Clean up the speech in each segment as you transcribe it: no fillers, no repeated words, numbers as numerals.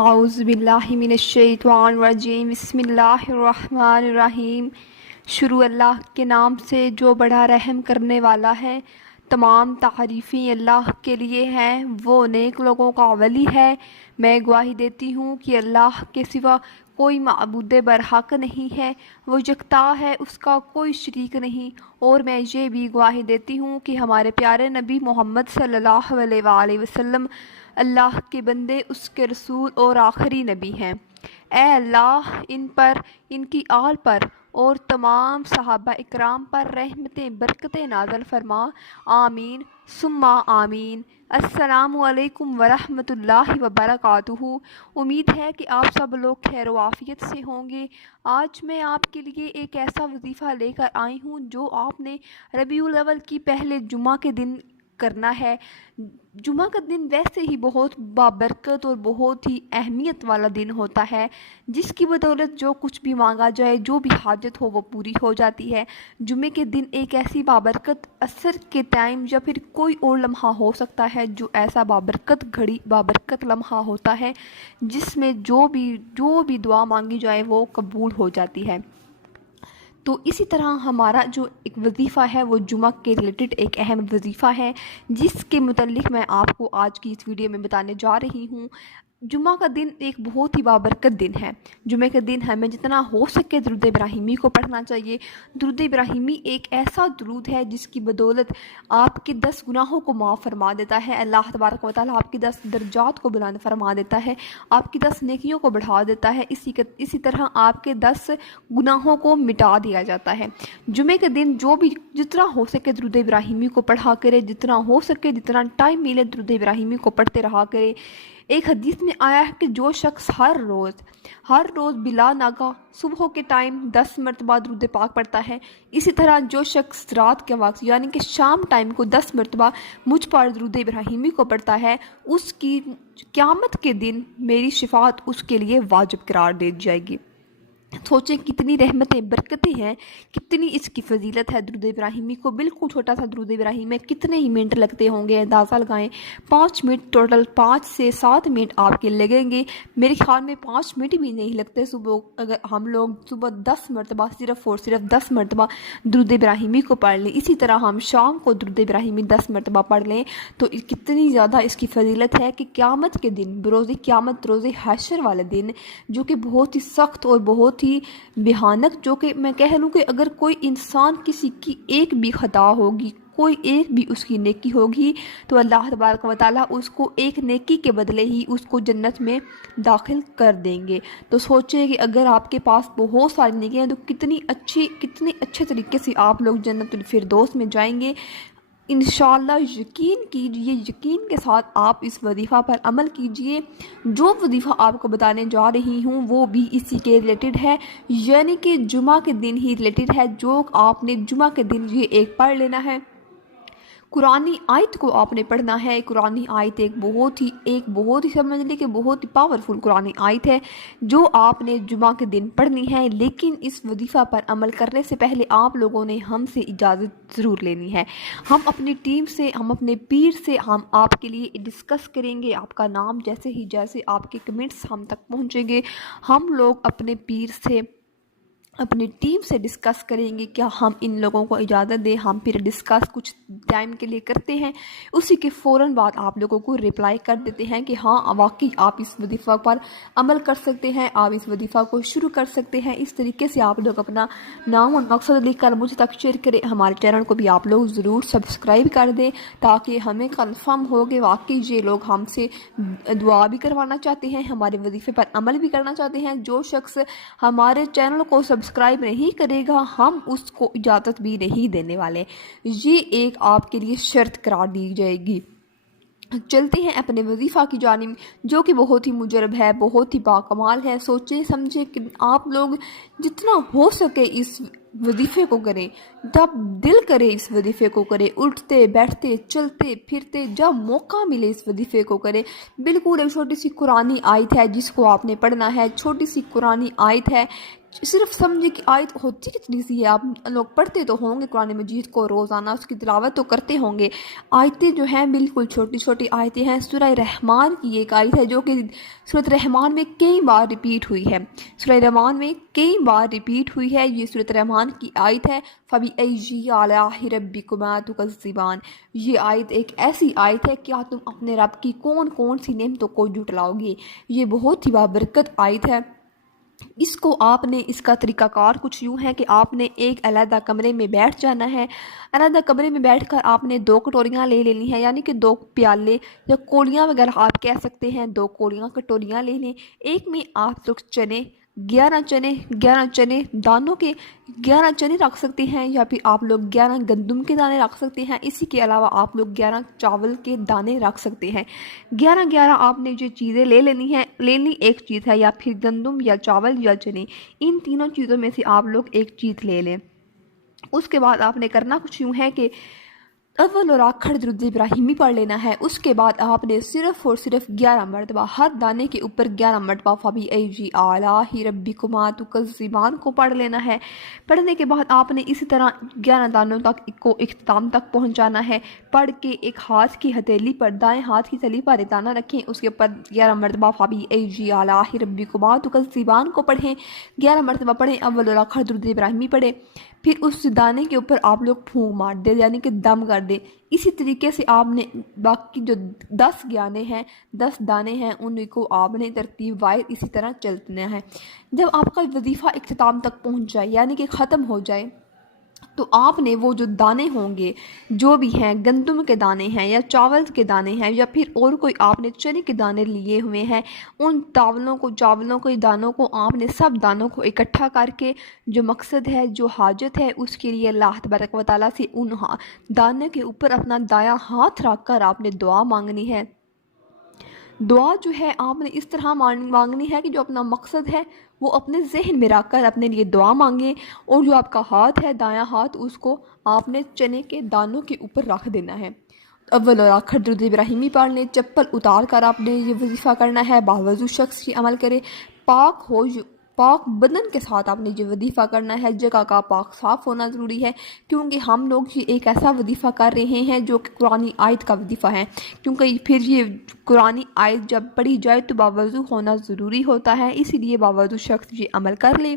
اعوذ باللہ من الشیطان الرجیم بسم اللہ الرحمن الرحیم۔ شروع اللہ کے نام سے جو بڑا رحم کرنے والا ہے۔ تمام تعریفیں اللہ کے لیے ہیں، وہ نیک لوگوں کا ولی ہے۔ میں گواہی دیتی ہوں کہ اللہ کے سوا کوئی معبود برحق نہیں ہے، وہ یکتا ہے، اس کا کوئی شریک نہیں۔ اور میں یہ بھی گواہی دیتی ہوں کہ ہمارے پیارے نبی محمد صلی اللہ علیہ وآلہ وسلم اللہ کے بندے، اس کے رسول اور آخری نبی ہیں۔ اے اللہ ان پر، ان کی آل پر اور تمام صحابہ اکرام پر رحمتیں برکتیں نازل فرما، آمین ثم آمین۔ السلام علیکم ورحمۃ اللہ وبرکاتہ۔ امید ہے کہ آپ سب لوگ خیر و عافیت سے ہوں گے۔ آج میں آپ کے لیے ایک ایسا وظیفہ لے کر آئی ہوں جو آپ نے ربیع الاول کی پہلے جمعہ کے دن کرنا ہے۔ جمعہ کا دن ویسے ہی بہت بابرکت اور بہت ہی اہمیت والا دن ہوتا ہے، جس کی بدولت جو کچھ بھی مانگا جائے، جو بھی حاجت ہو وہ پوری ہو جاتی ہے۔ جمعے کے دن ایک ایسی بابرکت عصر کے ٹائم یا پھر کوئی اور لمحہ ہو سکتا ہے جو ایسا بابرکت گھڑی، بابرکت لمحہ ہوتا ہے جس میں جو بھی دعا مانگی جائے وہ قبول ہو جاتی ہے۔ تو اسی طرح ہمارا جو ایک وظیفہ ہے وہ جمعہ کے ریلیٹڈ ایک اہم وظیفہ ہے، جس کے متعلق میں آپ کو آج کی اس ویڈیو میں بتانے جا رہی ہوں۔ جمعہ کا دن ایک بہت ہی بابرکت دن ہے۔ جمعہ کے دن ہمیں جتنا ہو سکے درود ابراہیمی کو پڑھنا چاہیے۔ درود ابراہیمی ایک ایسا درود ہے جس کی بدولت آپ کے 10 گناہوں کو معاف فرما دیتا ہے۔ اللہ تبارک و تعالیٰ آپ کی 10 درجات کو بلند فرما دیتا ہے، آپ کی 10 نیکیوں کو بڑھا دیتا ہے، اسی طرح آپ کے 10 گناہوں کو مٹا دیا جاتا ہے۔ جمعے کے دن جتنا ہو سکے درود ابراہیمی کو پڑھا کرے، جتنا ہو سکے، جتنا ٹائم ملے درود ابراہیمی کو پڑھتے رہا کرے۔ ایک حدیث میں آیا ہے کہ جو شخص ہر روز بلا ناگا صبح کے ٹائم 10 مرتبہ درود پاک پڑھتا ہے، اسی طرح جو شخص رات کے وقت یعنی کہ شام ٹائم کو 10 مرتبہ مجھ پر درود ابراہیمی کو پڑھتا ہے، اس کی قیامت کے دن میری شفاعت اس کے لیے واجب قرار دے دی جائے گی۔ سوچیں کتنی رحمتیں برکتیں ہیں، کتنی اس کی فضیلت ہے درود ابراہیمی کو۔ بالکل چھوٹا سا درود ابراہیمی میں کتنے ہی منٹ لگتے ہوں گے، اندازہ لگائیں۔ 5 منٹ ٹوٹل، 5 سے 7 منٹ آپ کے لگیں گے۔ میرے خیال میں 5 منٹ بھی نہیں لگتے اگر ہم لوگ صبح 10 مرتبہ صرف 10 مرتبہ درود ابراہیمی کو پڑھ لیں۔ اسی طرح ہم شام کو درود ابراہیمی 10 مرتبہ پڑھ لیں تو کتنی زیادہ اس کی فضیلت ہے کہ قیامت کے دن، بروز قیامت، روز حشر والے دن، جو کہ بہت ہی سخت اور بہت ہی بھیانک، جو کہ میں کہہ لوں کہ اگر کوئی انسان کسی کی ایک بھی خطا ہوگی، کوئی ایک بھی اس کی نیکی ہوگی، تو اللہ تبارک و تعالیٰ اس کو ایک نیکی کے بدلے ہی اس کو جنت میں داخل کر دیں گے۔ تو سوچیں کہ اگر آپ کے پاس بہت ساری نیکیاں ہیں تو کتنے اچھے طریقے سے آپ لوگ جنت الفردوس میں جائیں گے۔ انشاءاللہ یقین کیجئے، یقین کے ساتھ آپ اس وظیفہ پر عمل کیجئے۔ جو وظیفہ آپ کو بتانے جا رہی ہوں وہ بھی اسی کے ریلیٹڈ ہے، یعنی کہ جمعہ کے دن ہی ریلیٹڈ ہے۔ جو آپ نے جمعہ کے دن یہ ایک پڑھ لینا ہے، قرآنی آیت کو آپ نے پڑھنا ہے۔ قرآنی آیت ایک بہت ہی سمجھ لیں کہ بہت ہی پاورفل قرآنی آیت ہے جو آپ نے جمعہ کے دن پڑھنی ہے۔ لیکن اس وظیفہ پر عمل کرنے سے پہلے آپ لوگوں نے ہم سے اجازت ضرور لینی ہے۔ ہم اپنی ٹیم سے، ہم اپنے پیر سے ہم آپ کے لیے ڈسکس کریں گے۔ آپ کا نام جیسے آپ کے کمنٹس ہم تک پہنچیں گے، ہم لوگ اپنے پیر سے، اپنی ٹیم سے ڈسکس کریں گے کیا ہم ان لوگوں کو اجازت دیں۔ ہم پھر ڈسکس کچھ ٹائم کے لیے کرتے ہیں، اسی کے فوراً بعد آپ لوگوں کو رپلائی کر دیتے ہیں کہ ہاں واقعی آپ اس وظیفہ پر عمل کر سکتے ہیں، آپ اس وظیفہ کو شروع کر سکتے ہیں۔ اس طریقے سے آپ لوگ اپنا نام اور مقصد لکھ کر مجھ تک شیئر کریں۔ ہمارے چینل کو بھی آپ لوگ ضرور سبسکرائب کر دیں تاکہ ہمیں کنفرم ہو کہ واقعی یہ لوگ ہم سے دعا بھی کروانا چاہتے ہیں، ہمارے وظیفے پر عمل بھی کرنا چاہتے ہیں۔ جو شخص ہمارے چینل کو سبسکرائب نہیں کرے گا ہم اس کو اجازت بھی نہیں دینے والے، یہ ایک آپ کے لیے شرط قرار دی جائے گی۔ چلتے ہیں اپنے وظیفہ کی جانب، جو کہ بہت ہی مجرب ہے، بہت ہی باکمال ہے۔ سوچیں سمجھیں کہ آپ لوگ جتنا ہو سکے اس وظیفے کو کریں، جب دل کرے اس وظیفے کو کرے، اٹھتے بیٹھتے چلتے پھرتے جب موقع ملے اس وظیفے کو کرے۔ بالکل ایک چھوٹی سی قرآنی آیت ہے جس کو آپ نے پڑھنا ہے، چھوٹی سی قرآنی آیت ہے، صرف سمجھے کہ آیت ہوتی کتنی سی ہے، آپ لوگ پڑھتے تو ہوں گے قرآن مجید کو روزانہ، اس کی تلاوت تو کرتے ہوں گے۔ آیتیں جو ہیں بالکل چھوٹی چھوٹی آیتیں ہیں۔ سورہ رحمان کی ایک آیت ہے جو کہ سورۃ رحمان میں کئی بار ریپیٹ ہوئی ہے، سورہ رحمان میں کئی بار ریپیٹ ہوئی ہے، یہ سورۃ رحمان کی آیت ہے فَبِأَيِّ آلَاءِ رَبِّكُمَا تُكَذِّبَانِ۔ یہ آیت ایک ایسی آیت ہے کہ تم اپنے رب کی کون کون سی نعمتوں کو جھٹلاؤ گے۔ یہ بہت ہی بابرکت آیت ہے۔ اس کو آپ نے، اس کا طریقہ کار کچھ یوں ہے کہ آپ نے ایک علیحدہ کمرے میں بیٹھ جانا ہے۔ علیحدہ کمرے میں بیٹھ کر آپ نے 2 کٹوریاں لے لینی ہیں، یعنی کہ 2 پیالے یا کولیاں وغیرہ آپ کہہ سکتے ہیں، 2 کولیاں کٹوریاں لے لیں۔ ایک میں آپ لوگ چنے 11 چنے دانوں کے 11 چنے رکھ سکتے ہیں، یا پھر آپ لوگ 11 گندم کے دانے رکھ سکتے ہیں۔ اسی کے علاوہ آپ لوگ 11 چاول کے دانے رکھ سکتے ہیں۔ 11 آپ نے جو چیزیں لینی ایک چیز ہے، یا پھر گندم یا چاول یا چنے، ان تینوں چیزوں میں سے آپ لوگ ایک چیز لے لیں۔ اس کے بعد آپ نے کرنا کچھ یوں ہے کہ اول اور آخر درود ابراہیمی پڑھ لینا ہے۔ اس کے بعد آپ نے صرف اور صرف 11 مرتبہ ہر دانے کے اوپر 11 مرتبہ فَبِأَيِّ آلَاءِ رَبِّكُمَا تُكَذِّبَانِ کو پڑھ لینا ہے۔ پڑھنے کے بعد آپ نے اسی طرح 11 دانوں تک کو اختتام تک پہنچانا ہے۔ پڑھ کے ایک ہاتھ کی ہتھیلی پر، دائیں ہاتھ کی ہتھیلی پر ایک دانہ رکھیں، اس کے اوپر 11 مرتبہ فَبِأَيِّ آلَاءِ رَبِّكُمَا تُكَذِّبَانِ کو پڑھیں، 11 مرتبہ پڑھیں، اول اور آخر درود ابراہیمی پڑھیں۔ پھر اس دانے کے اوپر آپ لوگ پھونک مار دیں، یعنی کہ دم کر دیں۔ اسی طریقے سے آپ نے باقی جو 10 دانے ہیں ان کو آپ نے ترتیب وائز اسی طرح چلنا ہے۔ جب آپ کا وظیفہ اختتام تک پہنچ جائے، یعنی کہ ختم ہو جائے، تو آپ نے وہ جو دانے ہوں گے، جو بھی ہیں، گندم کے دانے ہیں یا چاول کے دانے ہیں یا پھر اور کوئی آپ نے چنے کے دانے لیے ہوئے ہیں، ان چاولوں کے دانوں کو آپ نے سب دانوں کو اکٹھا کر کے، جو مقصد ہے، جو حاجت ہے، اس کے لیے اللہ تبارک و تعالیٰ سے ان دانے کے اوپر اپنا دایاں ہاتھ رکھ کر آپ نے دعا مانگنی ہے۔ دعا جو ہے آپ نے اس طرح مانگنی ہے کہ جو اپنا مقصد ہے وہ اپنے ذہن میں رکھ کر اپنے لیے دعا مانگیں، اور جو آپ کا ہاتھ ہے، دایاں ہاتھ، اس کو آپ نے چنے کے دانوں کے اوپر رکھ دینا ہے۔ اول اور آخر درود ابراہیمی پڑھ لیں، چپل اتار کر آپ نے یہ وظیفہ کرنا ہے۔ باوضو شخص کی عمل کرے، پاک بدن کے ساتھ آپ نے یہ وظیفہ کرنا ہے۔ جگہ کا پاک صاف ہونا ضروری ہے، کیونکہ ہم لوگ یہ ایک ایسا وظیفہ کر رہے ہیں جو کہ قرآنی آیت کا وظیفہ ہے، کیونکہ پھر یہ قرآنی آیت جب پڑھی جائے تو باوضو ہونا ضروری ہوتا ہے، اسی لیے باوضو شخص یہ عمل کر لے۔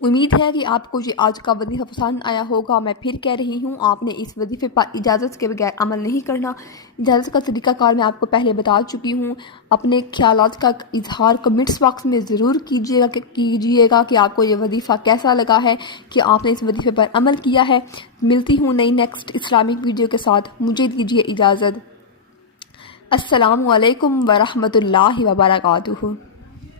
امید ہے کہ آپ کو یہ آج کا وظیفہ پسند آیا ہوگا۔ میں پھر کہہ رہی ہوں، آپ نے اس وظیفے پر اجازت کے بغیر عمل نہیں کرنا۔ اجازت کا طریقہ کار میں آپ کو پہلے بتا چکی ہوں۔ اپنے خیالات کا اظہار کمنٹس باکس میں ضرور کیجیے گا کہ آپ کو یہ وظیفہ کیسا لگا ہے، کہ آپ نے اس وظیفے پر عمل کیا ہے۔ ملتی ہوں نئی نیکسٹ اسلامک ویڈیو کے ساتھ، مجھے دیجیے اجازت۔ السلام علیکم ورحمۃ اللہ وبرکاتہ۔